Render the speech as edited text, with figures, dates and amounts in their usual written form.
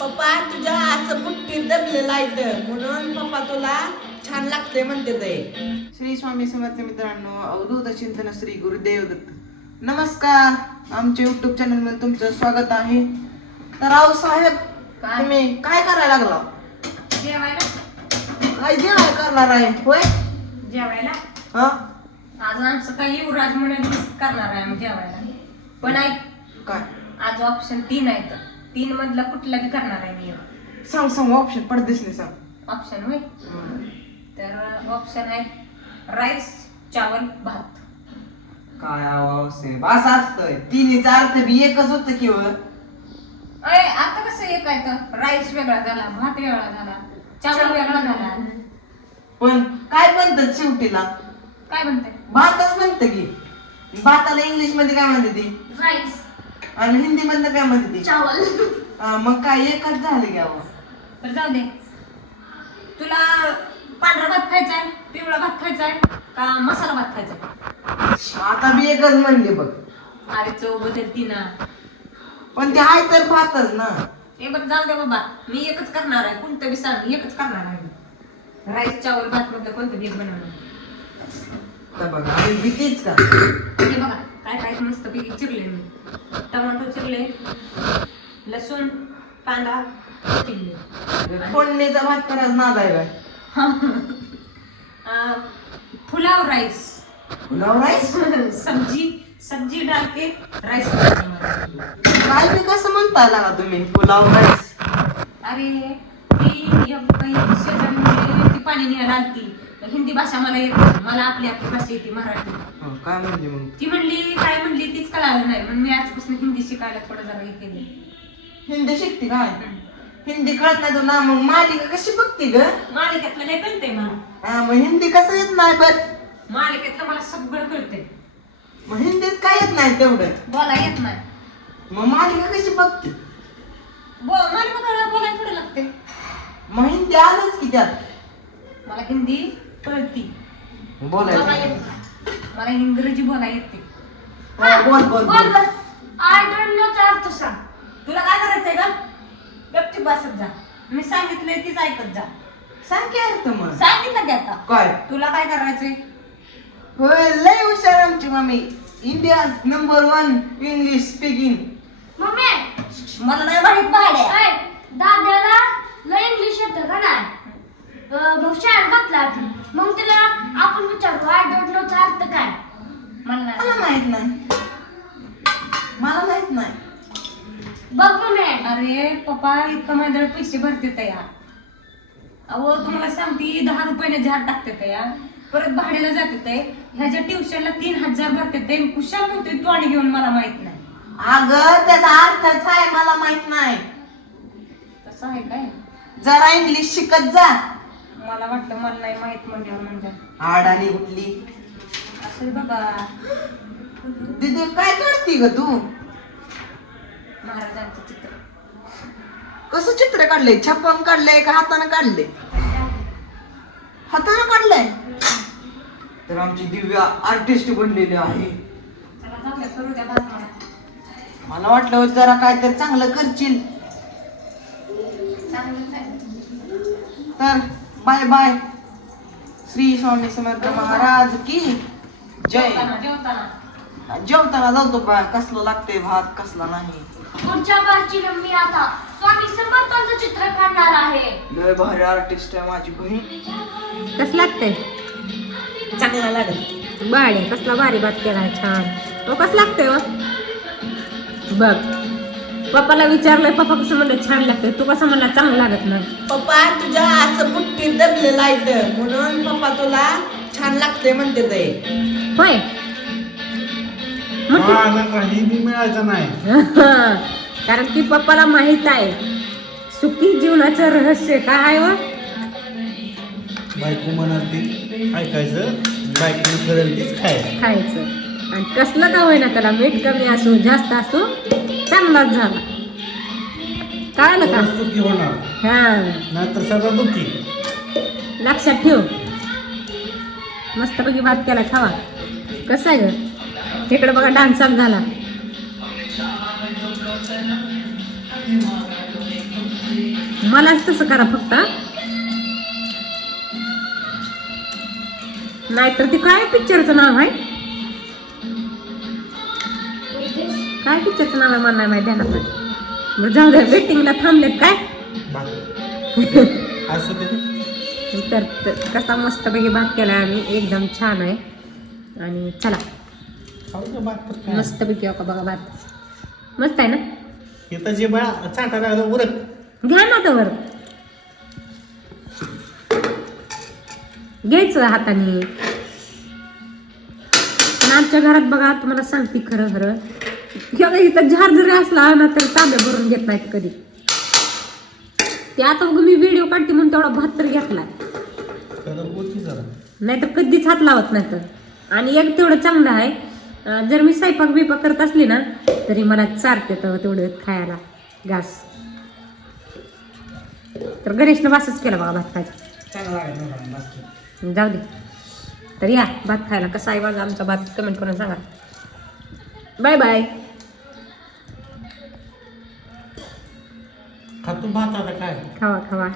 पप्पा तुझ्या असं बुट्टीत दबलेला आहे म्हणून पप्पा तुला छान लागते म्हणते ते. श्री स्वामी समर्थ मित्रांनो, अवधूत चिंतन श्री गुरुदेव दत्त. नमस्कार, आमच्या युट्यूब चॅनल मध्ये तुमचं स्वागत आहे. तर राव साहेब, तुम्ही काय करायला लागला? जेवायला. काय जेवाय करणार आहे होय? जेवायला हा, आज आमचं काही युवराज म्हणून करणार आहे आम्ही जेवायला. पण ऐक, काय आज ऑप्शन 3 आहेत. 3 मधला कुठला बी करणार आहे मी. सांग सांग, ऑप्शन पडतेच नाही, सांग. ऑप्शन होय. तर ऑप्शन आहे राईस, चावल, भात. काय साहेब, असं असतंय? तिन्हीचा अर्थ बी एकच होतं की व? अय आता कसं एक आहे तर राईस वेगळा झाला, भात वेगळा झाला, चावल वेगळा झाला. पण काय म्हणतात शेवटीला? काय म्हणते? भातच म्हणतं की. भाताला इंग्लिश मध्ये काय म्हणते ती? राईस. आणि हिंदी मधनं काय म्हणते ती? चावल. मग काय एकच झालं घ्यावं. तर जाऊ दे, तुला पांढरा भात खायचा आहे, पिवळा भात खायचा आहे का मसाला भात खायचा आहे? आता मी एकच म्हणले बघ. अरे चव बदलती ना. पण ते आहे तर भातच ना. हे बघ, जाऊ दे बाबा, मी एकच करणार आहे. कोणतं बी सांग, मी एकच करणार आहे. राईस, चावल, भात मधलं कोणतं बी एक बनवणार. तर बघा, आम्ही भीतीच का? हे बघा, काय काय मस्त पैकी चिरले मी. टमाटो चिरले, लसूण, कांदा चिरले. फोडणीचा भात करायचा नाद आहे काय? पुलाव राईस. पुलाव राईस? सब्जी डाल के राईस. काय ते कसं म्हणता लागा तुम्ही पुलाव राईस? अरे ती काही शेजारी ती पाणी न्यायला आलती. हिंदी भाषा मला येत नाही, मला आपली भाषा येते मराठी. काय म्हणली मग? ती म्हणली, काय म्हणली तीच कळालं नाही. म्हणून मी आजपासून हिंदी शिकायला थोडं जरा हे केलं. हिंदी शिकते काय? हिंदी कळत नाही तुला, मग मालिका कशी बघते ग? मालिकेतलं नाही कळतंय मला. मग हिंदी कसं येत नाही बर? मालिकेतलं मला सगळं कळतंय, मग हिंदीत काय येत नाही तेवढं? बोला येत नाही. मग मालिका कशी बघते? मालिका बोलायला थोडं लागते. मग हिंदी आलंच की त्यात. मला हिंदी कळती, बोलायला मला इंग्रजी बोलायला येते. बोल बोल बोल. आय डोंट नो चा अर्थ सांग. तुला काय करायचंय का? गपचूप बसत जा. मी सांगितलंय तीच ऐकत जा. सांग की अर्थ मग. सांगितलं की आता. काय? तुला काय करायचंय? होय, लय हुशार आमची mummy. India number 1 English speaking. Mummy, मला नाही माहित भाड्या. ऐ, दादाला लय इंग्लिश येतं का नाही? मग शाळेत घातला. मग तिला आपण विचारू, आय डोंट नो चा अर्थ काय? मला माहित नाही. मला माहित नाही. बघ मम्मी. अरे पप्पा इतकं माझ्याकडे पैसे भरते तया. अहो तुम्हाला सांगते 10 रुपयाने झाड टाकते तया. परत भाड्याला जाते ते. ह्याच्या ट्युशनला 3000 भरते ते. कुशाल म्हणतोय तू आणि घेऊन मला माहित नाही. अगं त्याचा अर्थच आहे, मला माहित नाही. तसं आहे काय? जरा इंग्लिश शिकत जा. मला वाटलं मला नाही माहित म्हणजे आडाली उठली. असं बघा, दीदी काय काढती ग तू? महाराजांचं चित्र. कसं चित्र काढलंय? छापून काढलंय का हाताने काढले? हाताने काढलंय. तर आमची दिव्या आर्टिस्ट बनलेली आहे. चला जाऊया, करू द्या भात मला. मला वाटलं जरा काहीतरी चांगलं करशील. चांगलंच आहे. तर बाय बाय. श्री स्वामी समर्थ महाराज की जय. जेवताना जेवताना जातो बा, कसलं लागते भात कसला नाही. पुढच्या बारची मी आता स्वामी समर्थांचं चित्र काढणार आहे. लय भारी आर्टिस्ट आहे माझी बहीण. कसं लागतंय? चांगला लागत. बाळे कसला भारी भात केलाय, छान. तो कसं लागतंय व? बघ, पप्पाला विचारलंय, पप्पा कसं म्हणलं छान लागतंय, तू कसं म्हणला चांगलं लागत नाही. पप्पा तुझ्या असं बुट्टीत दबलेला आहे म्हणून पप्पा तुला छान लागते म्हणते ते. होय. काही बी मिळायचं नाही. कारण की पप्पाला माहित आहे सुखी जीवनाचं रहस्य काय आहे व? बायको म्हणाली ऐकायचं, बायको करेल तीच खायचं. खायचं. आणि कसलं का होईना त्याला मीठ कमी असो जास्त असो चांगलाच झाला. कळलं का? सुखी होणार, हा, नाहीतर सगळं दुखी. लक्षात ठेव. मस्तपैकी भात केला, खावा. कसं आहे ग? तिकडे बघा डान्स चालू झाला. मलाच तसं करा फक्त हा. नाहीतर ते काय पिक्चरचं नाव आहे काय पिक्चरचं नाव आहे मला नाही माहिती ध्यानात नाही. बरं जाऊ द्या वेटिंगला थांबलेत काय असं ते तर कसा मस्तपैकी भात केला आम्ही एकदम छान आहे आणि चला खाऊ दे भात तर काय. मस्तपैकी हो का बघा भात मस्त आहे ना इथं जे बाळा चाटा लागलं उरक घ्या ना तर घ्यायचं हाताने पण आमच्या घरात बघा तुम्हाला सांगते खरं खरं इथं झार जरी असला ना तर तांब्या भरून घेत नाहीत कधी ते आता बघ मी व्हिडिओ काढते म्हणून तेवढा भात तर घेतलाय खरं बोलती जरा नाहीतर कधीच हात लावत नाही तर आणि एक तेवढं चांगलं आहे जर मी स्वयंपाक बिपाक करत असली ना तरी मला चारते तेवढं खायला घास तर गणेशनं वासच केला बघा भात खायचा जाऊ दे तर या भात खायला कसा आहे माझा आमचा भात कमेंट करून सांगा बाय बाय खातो भात आता काय खावा खावा